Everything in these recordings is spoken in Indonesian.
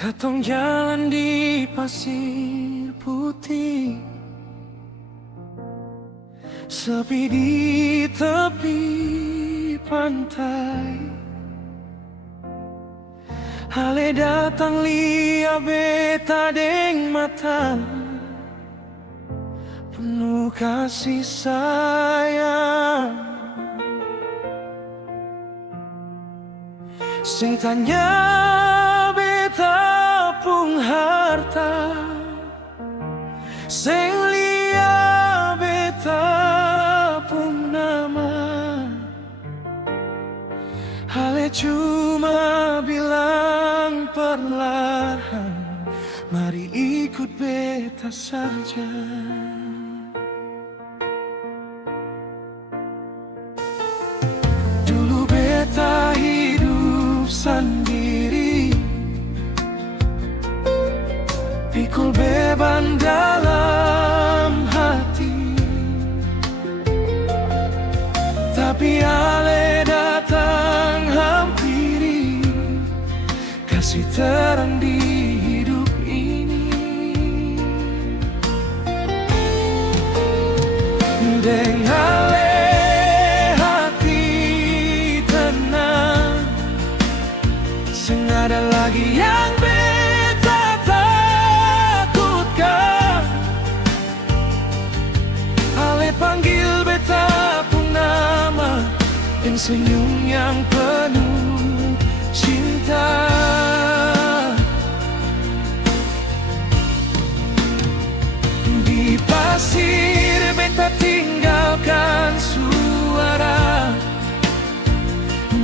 Katong jalan di pasir putih, sepi di tepi pantai. Hale datang lia beta deng mata penuh kasih sayang. Sing tanya beta pung harta, sing lia beta pung nama. Hale cuma bilang perlahan, mari ikut beta saja. Dulu beta hidup sendiri, pikul beban dalam hati. Tapi ale datang hampiri, kasih terang di hidup ini. Deng ale hati tenang, sing ada lagi yang beta takutkan. Ale panggil beta pun nama, dan senyum yang penuh cinta. Di pasir beta tinggalkan suara,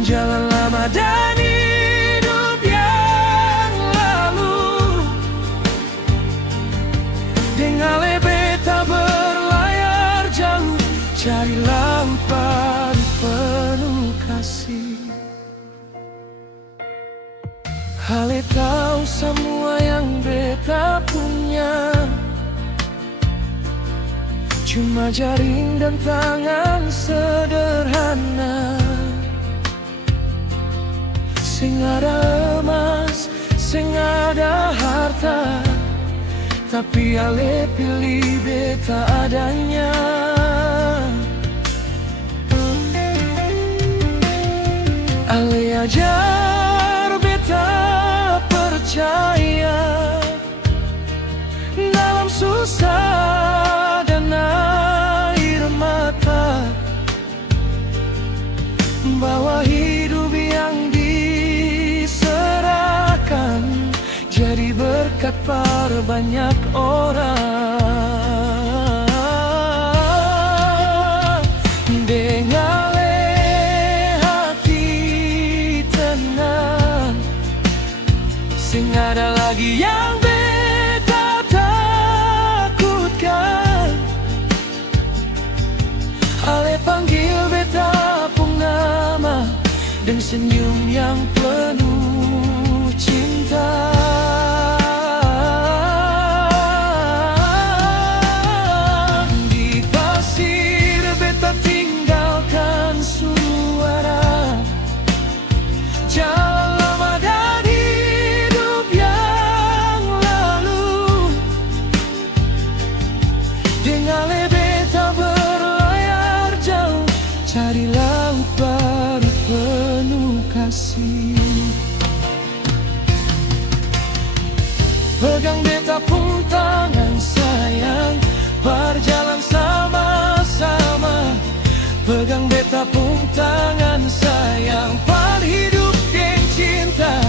jalan lama dan hidup yang lalu. Dengale beta berlayar jauh, cari laut baru penuh kasih. Hale tahu semua yang beta punya, cuma jaring dan tangan sederhana. Sing ada emas, sing ada harta, tapi ale pilih beta adanya. Ale ajar beta percaya, dalam susah dan air mata, bahwa hidup yang diserahkan jadi berkat para banyak orang. Dengan hati tenang, sing ada lagi yang beta takutkan. Ale panggil beta pun nama, dan senyum yang penuh cinta. Di pasir beta tinggalkan suara, jalan lama dan hidup yang lalu. Dengale beta berlayar jauh, cari laut baru penuh kasih. Pegang beta pun tangan sayang, berjalan sama-sama. Pegang beta pun tangan sayang, par hidup geng cinta.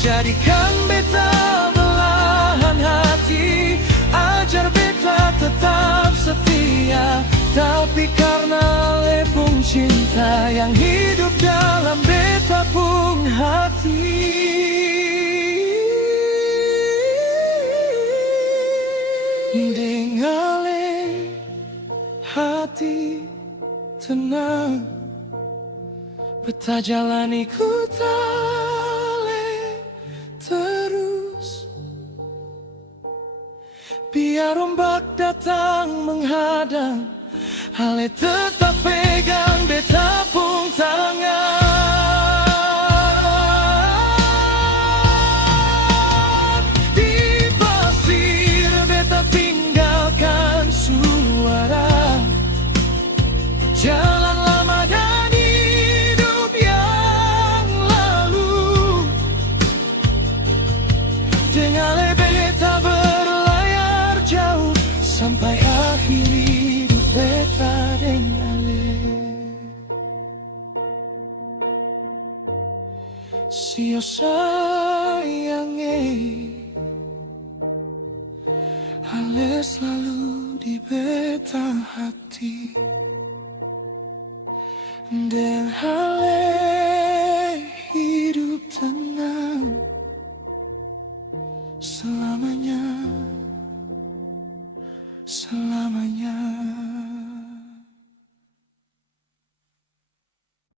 Jadikan beta belahan hati, ajar beta tetap setia. Tapi karena ale pun cinta yang hidup dalam beta pun hati. Dengale hati tenang, Peta jalani ku tale terus, biar ombak datang menghadang, ale tetap pegang beta pung tangan. Di pasir beta tinggalkan suara, jalan lama dan hidup yang lalu. Dengan beta berlayar jauh sampai akhir hidup beta dengan ale. Sio sayange, ale selalu di beta hati. Dan ale hidup tenang selamanya.